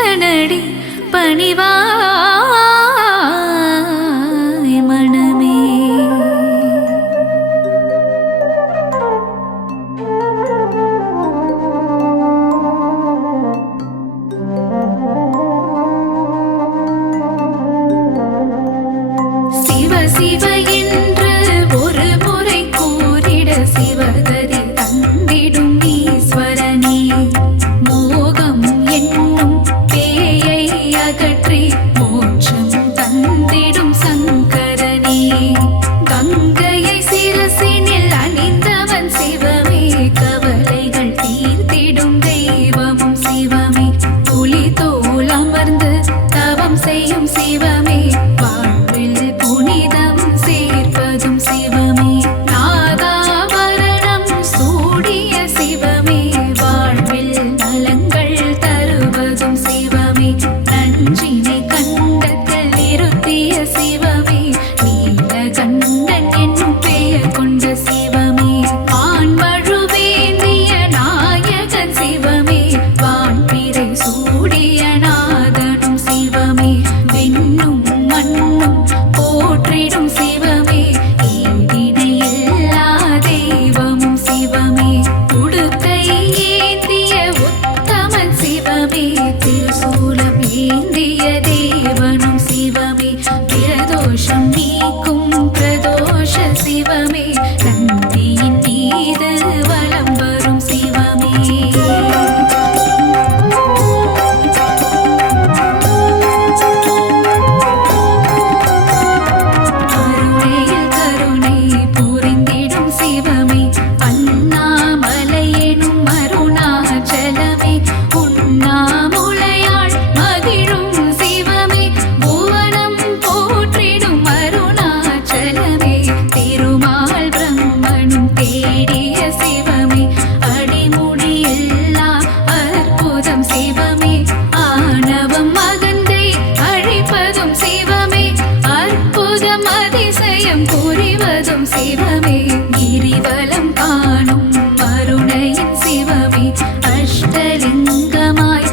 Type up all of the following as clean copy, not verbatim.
ஈசனடி பணிவாய் மனமே. சிவ சிவ என்று ஒரு முறை கூறிட சிவகதி தந்திடும் ஈஸ்வரனே. மோகம் என்னும் பேயை அகற்றி மோட்சம் தந்திடும் சங்கரனே. கங்கையை சிரசினில் அணிந்தவன் சிவமே. கவலைகள் தீர்த்திடும் தெய்வமும் சிவமே. புலி தோல் அமர்ந்து தவம் செய்யும் சிவமே. வாழ்வில் புனிதம் சேர்ப்பதும் சிவமே. நாகாபரணம் சூடிய சிவமே. வாழ்வில் நலங்கள் தருவதும் சிவமே. நஞ்சினை கண்டத்தில் நிறுத்திய சிவமே. நீலகண்டன் என்னும் பெயர் கொண்ட சிவமே. ஆண்மழுவேந்திய நாயகன் சிவமே. வான்பிறை சூடிய நாதனும் சிவமே. விண்ணும் மண்ணும் போற்றிடும் சிவமே. ஈடினை எல்லா தெய்வமும் சிவமே. உடுக்கை ஏந்திய உத்தமன் சிவமே. திருசூலம் ஏந்திய தேவனும் சிவமே. பிரதோஷம் நீக்கும் பிரதோஷ சிவமே. நந்தியின் மீது வலம் வரும் சிவமே. கருணையில் கருணை புரிந்திடும் சிவமே. அண்ணாமலை எனும் அருணாச்சலமே. உண்ணாமுலையாள் மகிழும் சிவமே. புவனம் போற்றிடும் அருணாச்சலமே. திருமால் பிரம்மனும் தேடிய சிவமே. அடிமுடி எல்லா அற்புதம் சிவமே. ஆணவம் அகந்தை அழிப்பதும் சிவமே. அற்புதம் அதிசயம் புரிவதும் சிவமே. கிரிவலம் காணும் அருணையின் சிவமே. அஷ்டலிங்கமாய்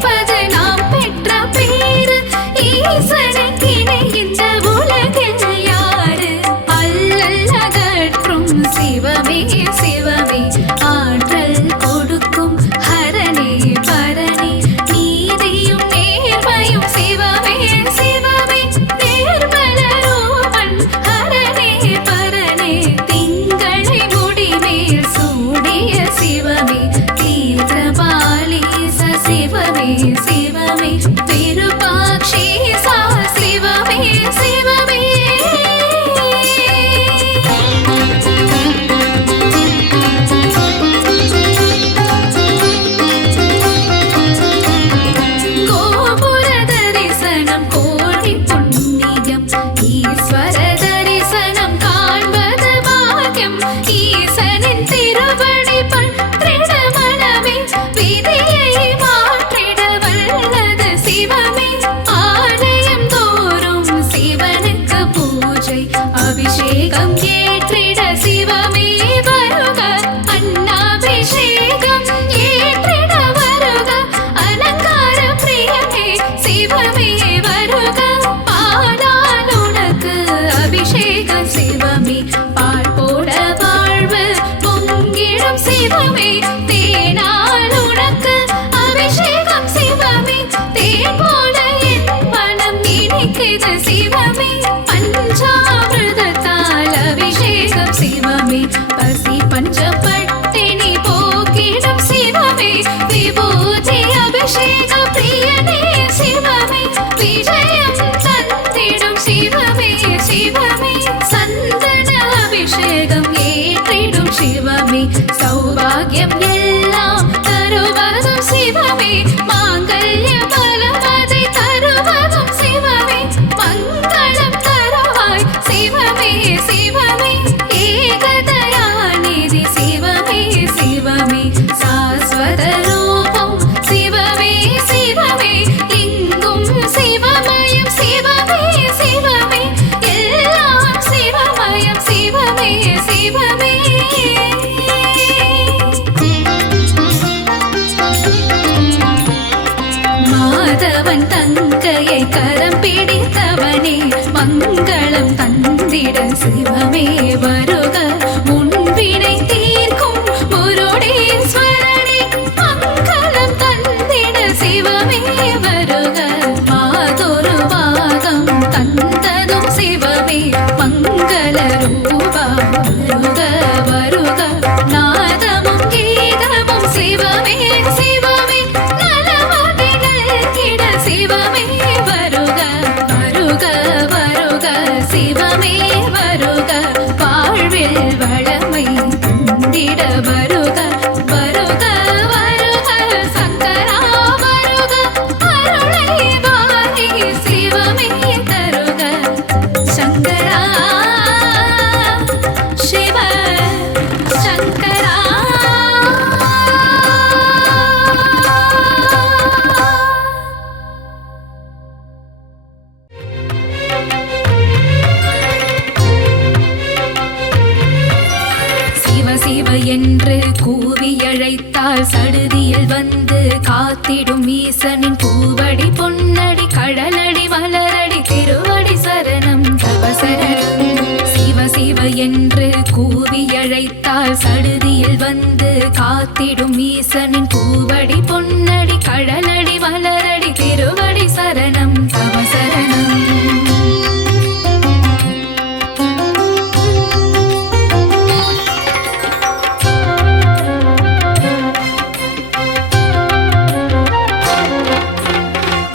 நினைப்பது நாம் பெற்ற பேரு. ஈசனுக்கிணை இந்த உலகில் யாரு? அல்லல் அகற்றும் சிவமே சிவமே, ஆற்றல் கொடுக்கும் ஹரனே பரனே, நீதியும் நேர்மையும் சிவமே சிவமே, நேர்மல ரூபன் ஹரனே பரனே, திங்களை முடிமேல் சூடிய சிவமே, தீர்த்தபாலீச சிவமே சிவமே, விருபாக்ஷீசா சிவமே சிவமே. கோபுர தரிசனம் கோடி புண்ணியம், ஈஸ்வர தரிசனம் காண்பது பாக்கியம், ஈசனின் திருவடி பற்றிட மனமே, விதியை மாற்றிட வல்லது சிவமே, ஆலயம் தோறும் சிவனுக்கு பூஜை, அபிஷேகம் ஏற்றிட சிவமே வருக, அன்னாபிஷேகம் ஏற்றிட வருக, அலங்கார பிரியமே சிவமே வருக, பாலால் உனக்கு அபிஷேகம் சிவமே, பால் போட வாழ்வு பொங்கிடும் சிவமே, தேனால் உனக்கு அபிஷேகம் சிவமே, தேன் போல என் மனம் இனிக்குது சிவமே, பஞ்சாமிர்தத்தால் அபிஷேகம் சிவமே, பசி பஞ்சப்பட்டினி போக்கிடும் சிவமே, விபூதி அபிஷேக பிரியனே சிவமே, விஜயம் தந்திடும் சிவமே சிவமே, சந்தன அபிஷேகம் ஏற்றிடும் சிவமே, சௌபாகியம் எல்லாம் தருவதும் சிவமே, மாங்கல்ய பலமதை தருவதும் சிவமே, மங்களம் தருவாய் சிவமே சிவமே, ஏகதயாநிதி சிவமே சிவமே, சாஸ்வத ரூபம் சிவமே சிவமே, இங்கும் சிவமயம் சிவமே சிவமே, எல்லாம் சிவமயம் சிவமே சிவமே. மாதவன் தங்கையை கரம் பிடித்தவனே, மங்களம் தந்திட சிவமே வருக, முன்பினை தீர்க்கும் முருடேஸ்வரனே, மங்களம் தந்திட சிவமே வருக, மாதொரு பாகம் தந்ததும் சிவமே, மங்கள ரூபா வருக வருக, நாதமும் கீதமும் சிவமே சிவமே, நலமதிகள் கிட சிவமே வருக வருக வருக, சிவமே வருக, வாழ்வில் வளமை தந்திட வருக வருக வருக, சங்கரா வருக, அருளை வாரி சிவமே தருக, சங்கரா சிவ சங்கரா. சிவ சிவ என்று கூவி அழைத்தால் சடுதியில் வந்து காத்திடும் ஈசனின் பூவடி பொன்னடி கடலடி மலரடி திருவடி சரணம் தவ சரணம். சிவ சிவ என்று கூவி அழைத்தால் சடுதியில் வந்து காத்திடும் ஈசனின் பூவடி பொன்னடி கடலடி மலரடி திருவடி சரணம் தவ சரணம்.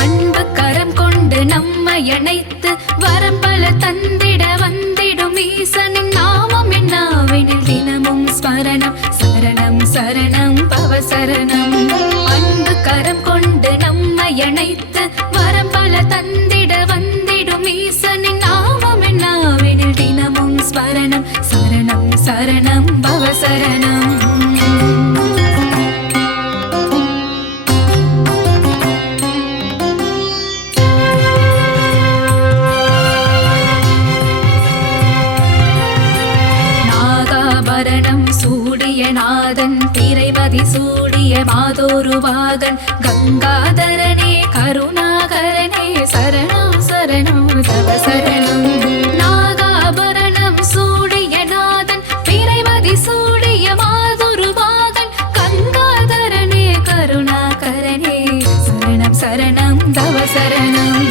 அன்பு கரம் கொண்டு நம்மை அணைத்து வரம் பல தந்திட வந்திடும் ஈசனின் நாமம் என்னாவெனில் தினமும் ஸ்மரணம் சரணம் சரணம் பவ சரணம். அன்பு கரம் கொண்டு நம்மை அணைத்து வரம் பல தந்திட வந்திடும் ஈசனின் நாமம் என்னாவெனில் தினமும் ஸ்மரணம் சரணம் சரணம் பவ சரணம். நாதன் திரைமதி சூடிய மாதோருவாகன் கங்காதரனே கருணாகரனே சரணம் சரணம் தவ சரணம். நாகாபரணம் சூடிய நாதன் பிறைமதி சூடிய மாதோருவாகன் கங்காதரனே கருணாகரனே சரணம் சரணம் தவ சரணம்.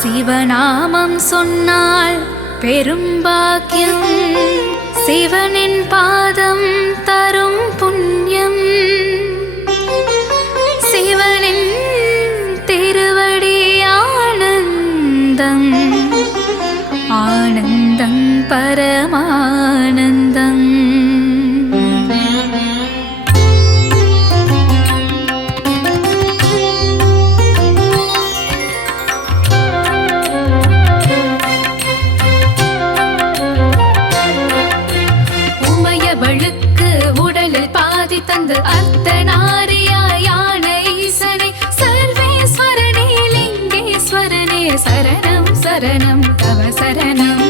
சிவநாமம் சொன்னால் பெரும் பாக்கியம், சிவனின் பாதம் தரும் புண்ணியம், சிவனின் திருவடி ஆனந்தம், ஆனந்தம் பரமானந்தம். தந்து அர்த்தநாரியான ஈசனே சர்வேஸ்வரனே லிங்கேஸ்வரனே சரணம் சரணம் தவ சரணம்.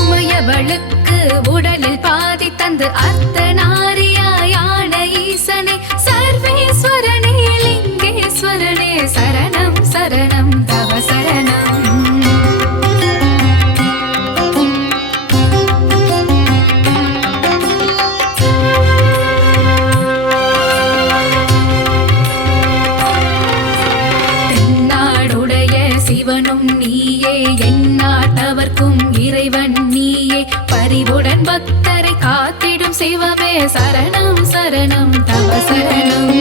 உமையவளுக்கு உடலில் பாதி தந்து அர்த்தநாரியான ஈசனே சர்வேஸ்வரனே லிங்கேஸ்வரனே சரணம் சரணம் தவ சரணம். நீயே எந்நாட்டவர்க்கும் இறைவன் நீயே, பரிவுடன் பக்தரை காத்திடும் சிவமே சரணம் சரணம் தவ சரணம்.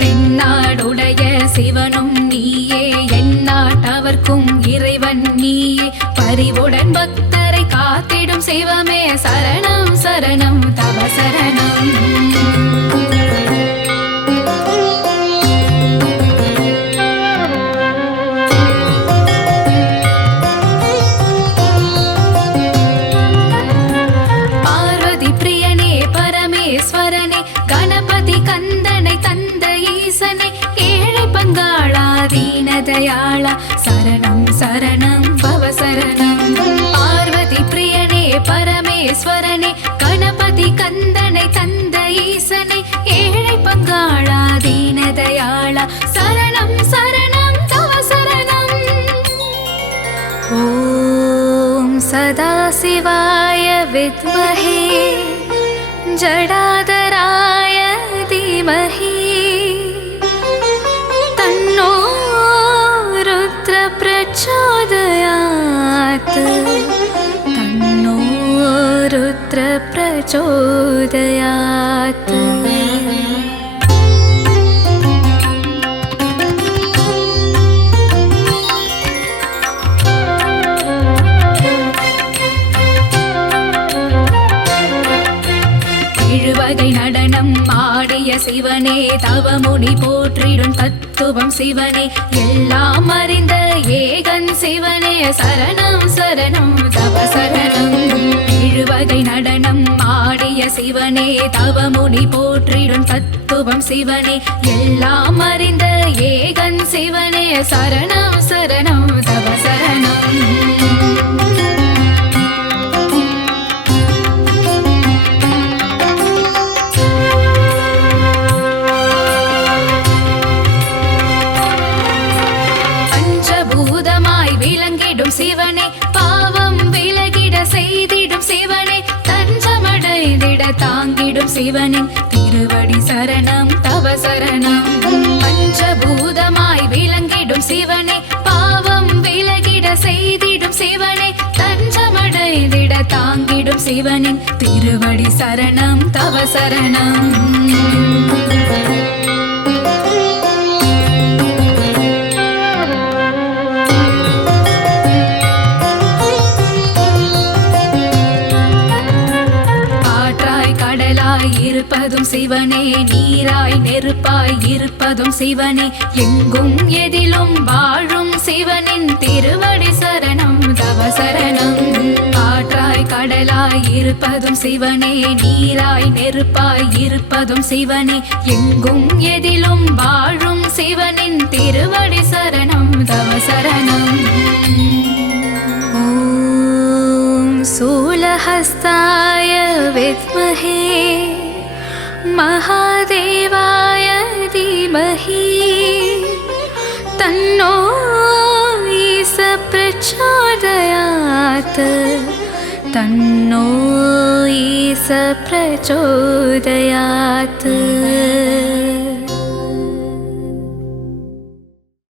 தென்னாடுடைய சிவனும் நீயே எந்நாட்டவர்க்கும் இறைவன் நீயே, பரிவுடன் பக்தரை காத்திடும் சிவமே சரணம் சரணம் தவ சரணம். கணபதி கந்தனை தந்த ஈசனை ஏழை பங்காளா தீனதயாளா சரணம் சரணம் பவ சரணம். பார்வதி பிரியனே பரமேஸ்வரனே கணபதி கந்தனை தந்த ஈசனை ஏழை பங்காளா தீனதயாளா சரணம் சரணம் தவ சரணம். ஓம் சதாசிவாய வித்மஹே ஜடாதராய தீமஹி தன்னோ ருத்ர பிரச்சோதயாத் தன்னோ ருத்ர பிரச்சோதயாத். எழுவகை நடனம் ஆடிய சிவனே தவமுனி போற்றிடும் தத்துவம் சிவனே, எல்லாம் அறிந்த ஏகன் சிவனே சரணம் சரணம் தவ சரணம். எழுவகை நடனம் ஆடிய சிவனே தவமுனி போற்றிடும் தத்துவம் சிவனே, எல்லாம் அறிந்த ஏகன் சிவனே சரணம் சரணம் தவ சரணம். சிவனே பாவம் விலகிட செய்திடும் சிவனே, தஞ்சமடைந்திட தாங்கிடும் சிவனின் திருவடி சரணம் தவ சரணம். பஞ்சபூதமாய் விளங்கிடும் சிவனே பாவம் விலகிட செய்திடும் சிவனே, தஞ்சமடைந்திட தாங்கிடும் சிவனின் திருவடி சரணம் தவ சரணம். இருப்பதும் சிவனே நீராய் நெருப்பாய் இருப்பதும் சிவனே, எங்கும் எதிலும் வாழும் சிவனின் திருவடி சரணம் தவ சரணம். காற்றாய் கடலாய் இருப்பதும் சிவனே நீராய் நெருப்பாய் இருப்பதும் சிவனே, எங்கும் எதிலும் வாழும் சிவனின் திருவடி சரணம் தவ சரணம். ஓம் சூலஹஸ்தாய வித்மஹே महादेवाय धीमहि तन्नो ईश प्रचोदयात् तन्नो ईश प्रचोदयात्।